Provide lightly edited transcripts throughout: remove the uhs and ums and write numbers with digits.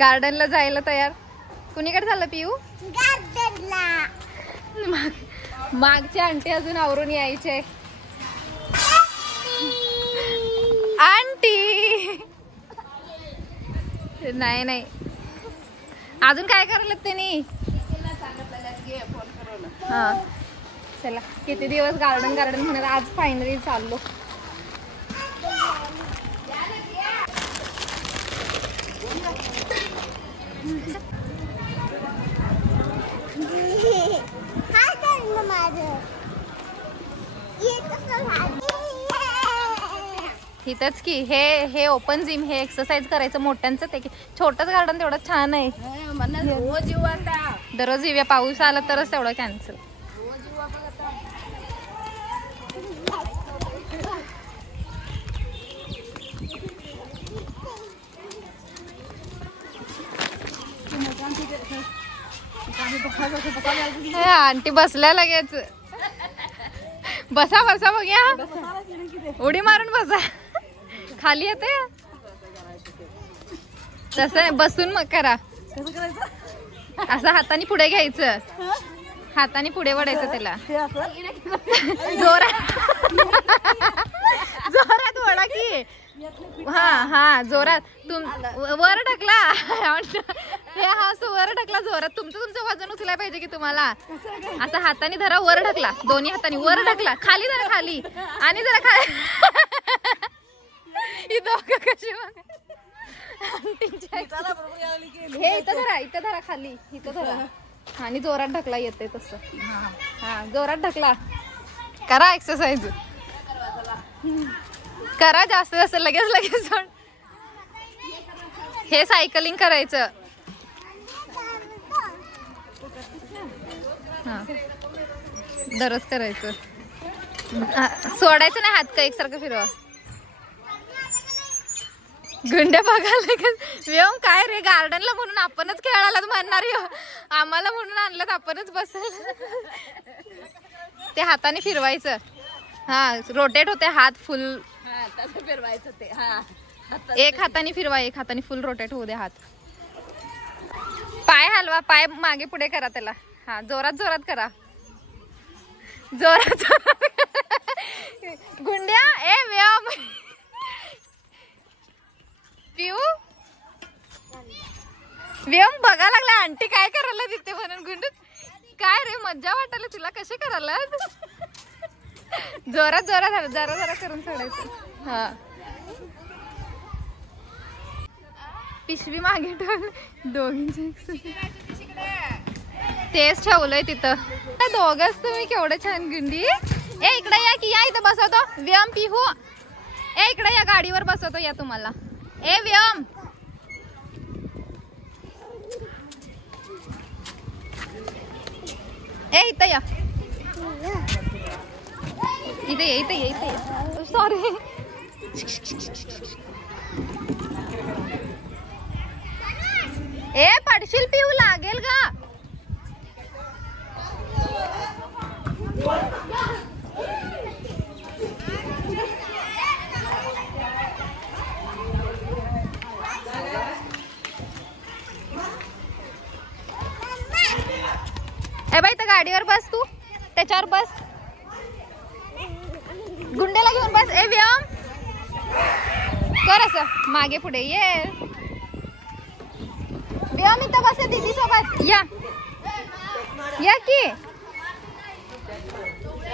गार्डनला जायला तयार. कुणीकडे चाललं पियू? गार्डनला. मागच्या आंटी अजून आवरून यायचे. आंटी नाही नाही अजून काय करायला त्यांनी. हा चला किती दिवस गार्डन गार्डन म्हणत आज फायनली चाललो. इथंच की हे ओपन जिम. हे एक्सरसाइज करायचं मोठ्यांचं. ते छोटंच गार्डन तेवढं छान आहे. दररोज येऊया. पाऊस आला तरच तेवढं कॅन्सल. आंटी बसल्या लगेच. बसा बसा बघूया. उडी मारून बसा. खाली येते तसं बसून मग करा. असं हाताने पुढे घ्यायचं. हाताने पुढे वडायचं त्याला. जोरात जोरात वडा की. हा हा जोरात. वर ढकला. हे हा असं वर ढकला जोरात. तुमचं वजन उचलाय पाहिजे की तुम्हाला. असं हाताने धरा. वर ढकला. दोन्ही हाताने वर ढकला. खाली जरा खाली आणि जरा खाली. ही दोघं कशी हे इथं धरा खाली. इथं धरा आणि जोरात ढकला. येते तसं. हा जोरात ढकला. करा एक्सरसाइज. करा जास्त जास्त. लगेच सोड. हे सायकलिंग करायचं. हा दररोज करायचं. सोडायचं नाही. हात का एकसारखं फिरवा. गुंड्या बघायला व्योम काय रे. गार्डनला म्हणून आपणच खेळायला म्हणणार. आम्हाला म्हणून आणलं आपणच बसायला. ते हाताने फिरवायचं. हा रोटेट होते हात फुल फिरवायचं ते. हा एक हाताने फिरवा. एक हाताने फुल रोटेट होऊ दे हात. पाय हलवा. पाय मागे पुढे करा त्याला. हा जोरात जोरात करा. जोरात गुंड्या. ए व्यायाम. पिऊ व्यायाम बघा लागला. आंटी काय करायला तिथे म्हणून. गुंड काय रे मज्जा वाटायला तुला. कसे करायला. जोरात जोरात जरा जरा करून सोडायचं. हा पिशवी मागे ठेवलं. दोघींची तेच ठेवलंय तिथं. दोघच तुम्ही केवढं छान. गुंडी ए इकडे या की. या इथं बसवतो. व्यायाम पिहू. ए इकडे या. गाडीवर बसवतो या तुम्हाला. ए व्यायाम ए इथं या. इथे सॉरी. ए पडशील पिऊ. लागेल का. ए बाई तर गाडीवर बस. तू त्याच्यावर बस. गुंडेला घेऊन बस. ए व्यायाम कर असं मागे पुढे. ये व्यायाम इथं बस. दीदी सोबत या. या की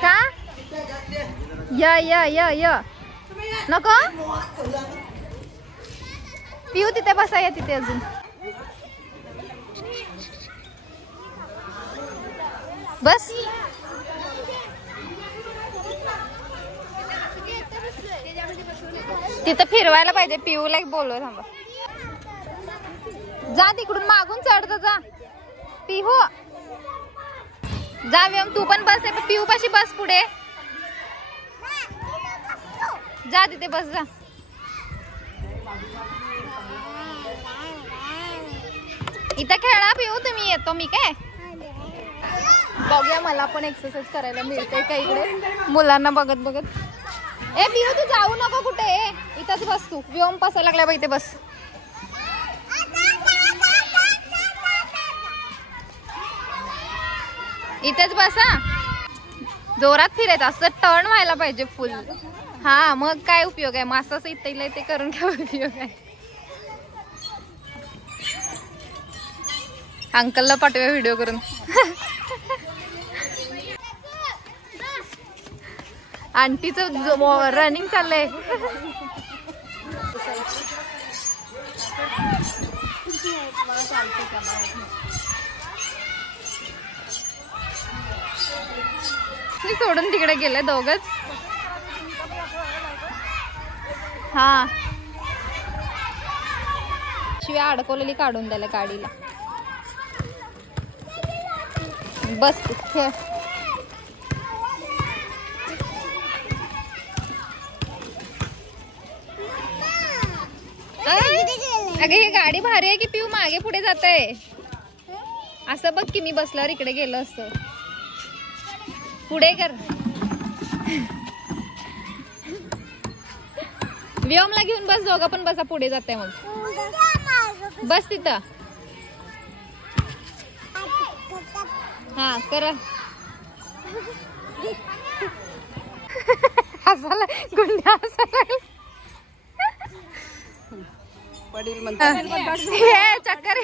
का. या नको. पिऊ तिथे बसा. या तिथे अजून. बस. तिथं फिरवायला पाहिजे. पिऊला बोलव. थांबा. जा तिकडून मागून चढ जा. पिहू जा. व्यायाम तू पण बस. पिहू पाशी बस. पुढे जा. तिथे बस जा. इथं खेळा पिहू. तुम्ही येतो मी काय. बघूया मला पण एक्सरसाइज करायला मिळते का इकडे मुलांना बघत बघत. ए पिहू तू जाऊ नको कुठे. इथंच बस तू. व्योम बसायला लागला. इथे बस. इथेच बसा. जोरात फिरायचं असं टर्न व्हायला पाहिजे फुल. हा मग काय उपयोग आहे. मग असं इथे ते करून काय उपयोग आहे. अंकलला पाठवूया व्हिडिओ करून. आंटीचं रनिंग चाललंय. सोडून तिकडे गेले दोघच. हा शिवाय अडकवलेली काढून द्यायला गाडीला. बस खेळ. अगं ही गाडी भारी आहे की पिऊ मागे पुढे जात आहे. असं बघ की मी बसल्यावर इकडे गेलो असतो. पुढे कर. व्योमला घेऊन बस. दोघं पण बसा. पुढे जाते मग बस तिथं. हा करा. हसायला गुंड्या हसायला पडील चक्कर